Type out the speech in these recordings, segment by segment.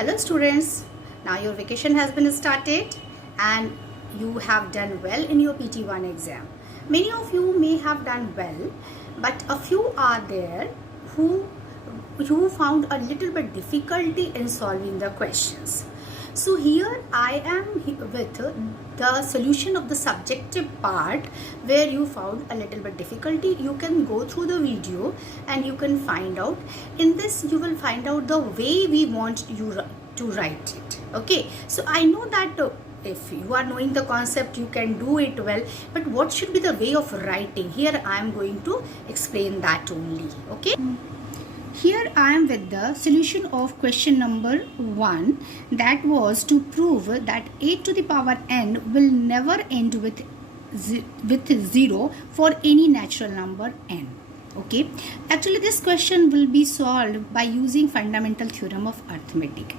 Hello students, now your vacation has been started and you have done well in your PT1 exam. Many of you may have done well, but a few are there who found a little bit difficulty in solving the questions. So here I am with the solution of the subjective part where you found a little bit difficulty. You can go through the video and you can find out. In this you will find out the way we want you to write it. Okay, so I know that if you are knowing the concept you can do it well, but what should be the way of writing? Here I am going to explain that only. Okay. Here I am with the solution of question number 1, that was to prove that 8 to the power n will never end with 0 for any natural number n. Okay, actually this question will be solved by using fundamental theorem of arithmetic.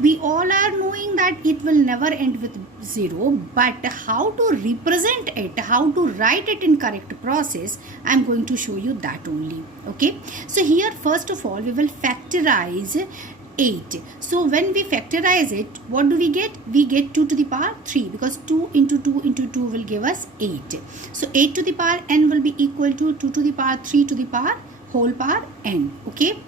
We all are knowing that it will never end with 0, but how to represent it, how to write it in correct process, I am going to show you that only. Okay, so here first of all we will factorize 8. So when we factorize it, what do we get? We get 2 to the power 3, because 2 into 2 into 2 will give us 8. So 8 to the power n will be equal to 2 to the power 3 to the power whole power n. Okay,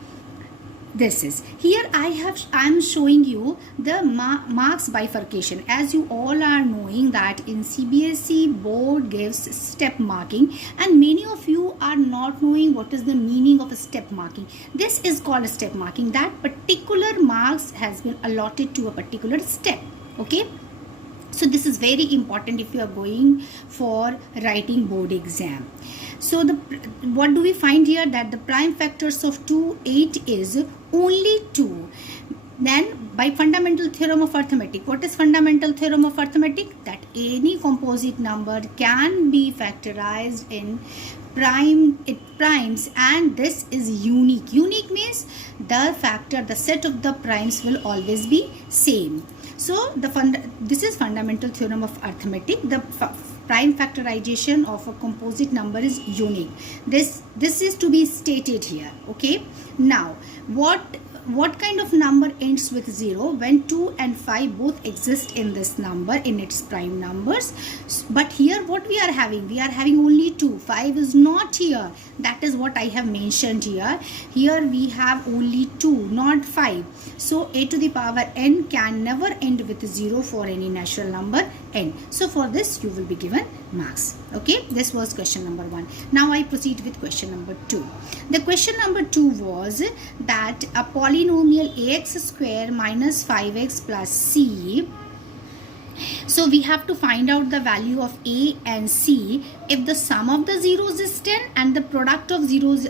this is here I am showing you the marks bifurcation. As you all are knowing that in CBSE board gives step marking, and many of you are not knowing what is the meaning of a step marking. This is called a step marking, that particular marks has been allotted to a particular step. Okay, so this is very important if you are going for writing board exam. So what do we find here? That the prime factors of 2, 8 is only 2. Then by fundamental theorem of arithmetic, what is fundamental theorem of arithmetic? That any composite number can be factorized in primes, and this is unique. Unique means the factor, the set of the primes will always be same. So this is fundamental theorem of arithmetic. The prime factorization of a composite number is unique. This is to be stated here. Okay, now what kind of number ends with 0? When 2 and 5 both exist in this number in its prime numbers. But here what we are having? We are having only 2. 5 is not here. That is what I have mentioned here. Here we have only 2, not 5. So a to the power n can never end with 0 for any natural number n. So for this you will be given marks. Okay, this was question number 1. Now I proceed with question number 2. The question number 2 was that a polynomial ax square minus 5x plus c. So we have to find out the value of a and c if the sum of the zeros is 10 and the product of zeros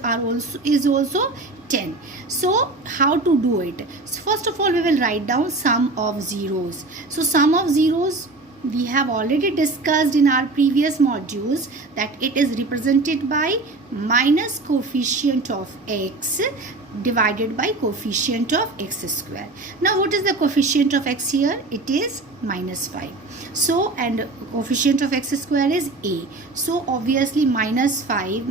is also 10. So how to do it? So first of all we will write down sum of zeros. So sum of zeros we have already discussed in our previous modules, that it is represented by minus coefficient of x divided by coefficient of x square. Now what is the coefficient of x here? It is minus 5. So and coefficient of x square is a. So obviously minus 5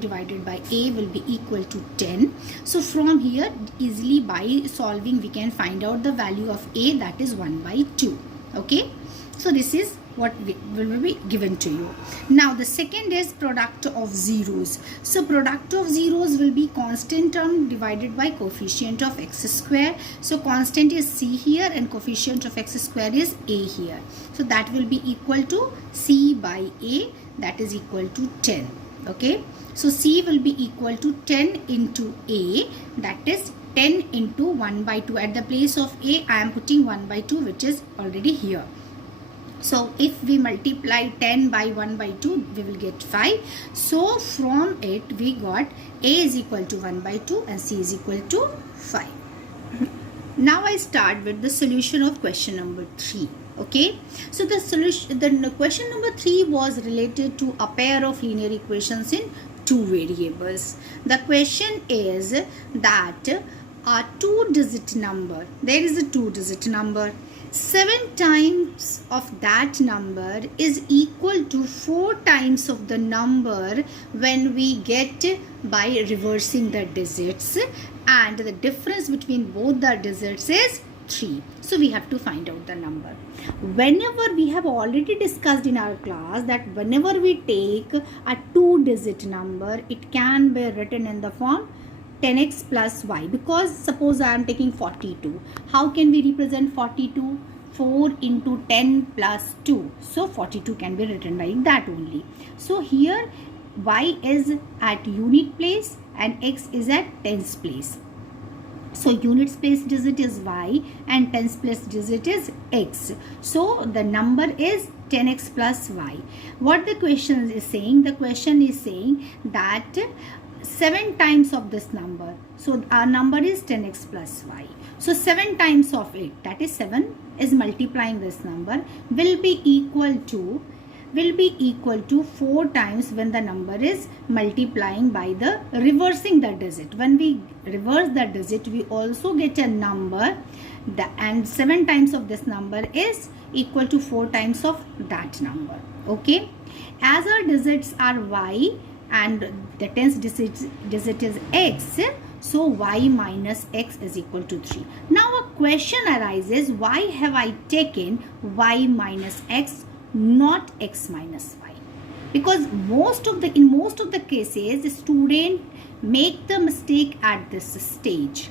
divided by a will be equal to 10. So from here easily by solving we can find out the value of a, that is 1 by 2. Okay, so this is what will be given to you. Now the second is product of zeros. So product of zeros will be constant term divided by coefficient of x square. So constant is c here and coefficient of x square is a here. So that will be equal to c by a, that is equal to 10. Okay, so c will be equal to 10 into a, that is 10 into 1 by 2. At the place of a I am putting 1 by 2, which is already here. So if we multiply 10 by 1 by 2 we will get 5. So from it we got a is equal to 1 by 2 and c is equal to 5. Now I start with the solution of question number 3. Okay, so the question number 3 was related to a pair of linear equations in 2 variables. The question is that a two-digit number, there is a two-digit number, 7 times of that number is equal to 4 times of the number when we get by reversing the digits, and the difference between both the digits is 3. So we have to find out the number. Whenever we have already discussed in our class that whenever we take a two-digit number, it can be written in the form 10x plus y, because suppose I am taking 42. How can we represent 42? 4 into 10 plus 2. So 42 can be written like that only. So here y is at unit place and x is at tens place. So units place digit is y and tens place digit is x. So the number is 10x plus y. What the question is saying? The question is saying that 7 times of this number. So our number is 10x plus y. So 7 times of it, that is 7 is multiplying this number, will be equal to 4 times when the number is multiplying by the reversing the digit. When we reverse the digit, we also get a number, and 7 times of this number is equal to 4 times of that number. Okay, as our digits are y and the tens digit is x, so y minus x is equal to 3. Now a question arises, why have I taken y minus x, not x minus y? Because in most of the cases, the student make the mistake at this stage.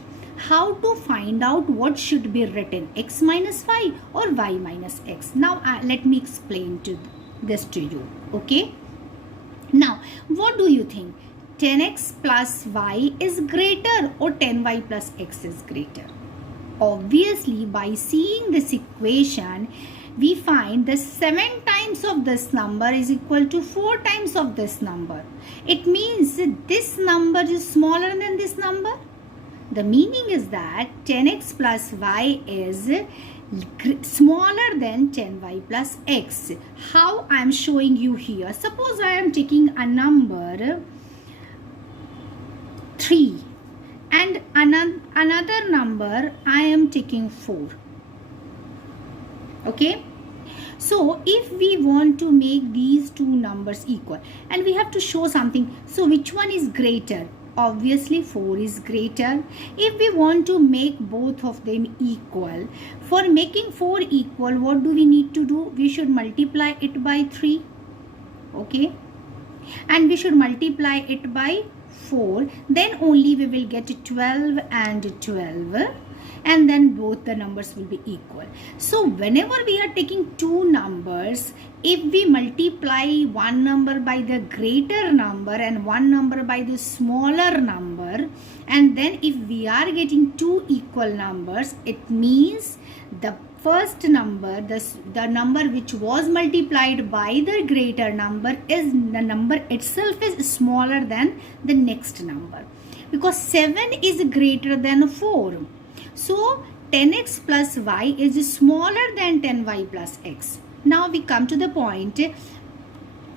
How to find out what should be written, x minus y or y minus x? Now let me explain this to you. Okay. Now what do you think? 10x plus y is greater or 10y plus x is greater? Obviously, by seeing this equation, we find the 7 times of this number is equal to 4 times of this number. It means this number is smaller than this number. The meaning is that 10x plus y is smaller than 10y plus x. How I am showing you here? Suppose I am taking a number 3 and another number I am taking 4. Okay, so if we want to make these two numbers equal, and we have to show something, so which one is greater? Obviously 4 is greater. If we want to make both of them equal, for making 4 equal, what do we need to do? We should multiply it by 3. Okay, and we should multiply it by 4, then only we will get 12 and 12, and then both the numbers will be equal. So whenever we are taking two numbers, if we multiply one number by the greater number and one number by the smaller number, and then if we are getting two equal numbers, it means the first number, the number which was multiplied by the greater number, is the number itself is smaller than the next number, because 7 is greater than 4. So 10x plus y is smaller than 10y plus x. Now we come to the point.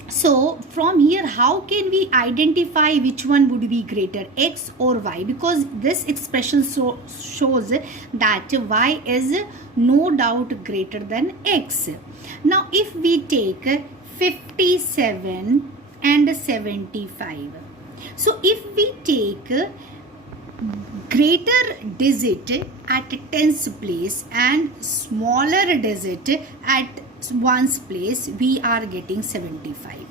So from here, how can we identify which one would be greater, x or y? Because this expression shows that y is no doubt greater than x. Now if we take 57 and 75, so if we take greater digit at tens place and smaller digit at ones place, we are getting 75.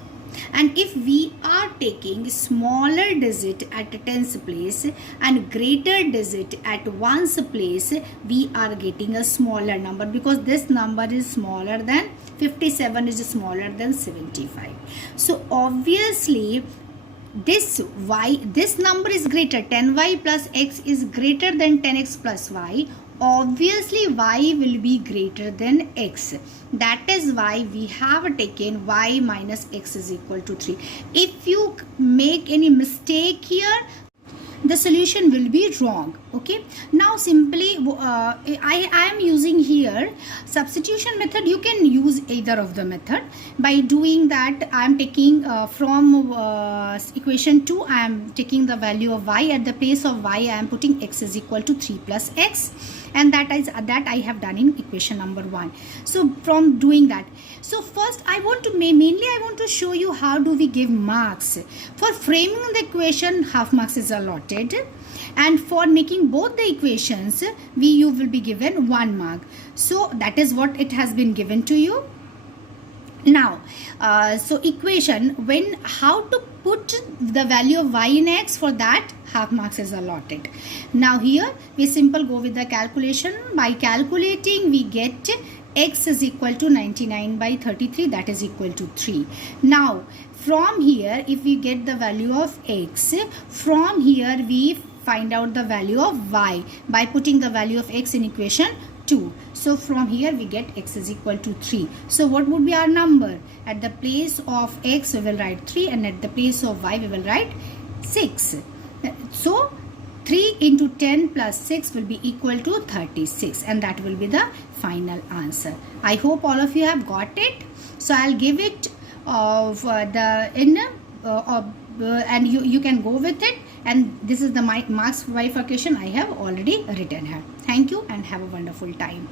And if we are taking smaller digit at tens place and greater digit at ones place, we are getting a smaller number, because this number is smaller than 57 is smaller than 75. So obviously this number is greater, 10y plus x is greater than 10x plus y. Obviously y will be greater than x. That is why we have taken y minus x is equal to 3. If you make any mistake here, the solution will be wrong. Okay, now simply I am using here substitution method. You can use either of the method. By doing that, I am taking from equation 2, I am taking the value of y. At the place of y, I am putting x is equal to 3 plus x, and that I have done in equation number 1. So from doing that, so first I want to mainly I want to show you how do we give marks. For framing the equation, half marks is allotted, and for making both the equations, you will be given 1 mark. So that is what it has been given to you. Now so equation, when how to put the value of y in x, for that half marks is allotted. Now here we simple go with the calculation. By calculating, we get x is equal to 99 by 33, that is equal to 3. Now from here, if we get the value of x, from here we find out the value of y by putting the value of x in equation 2. So from here we get x is equal to 3. So what would be our number? At the place of x we will write 3, and at the place of y we will write 6. So 3 into 10 plus 6 will be equal to 36, and that will be the final answer. I hope all of you have got it. So I'll give it and you can go with it, and this is the marks bifurcation I have already written here. Thank you and have a wonderful time.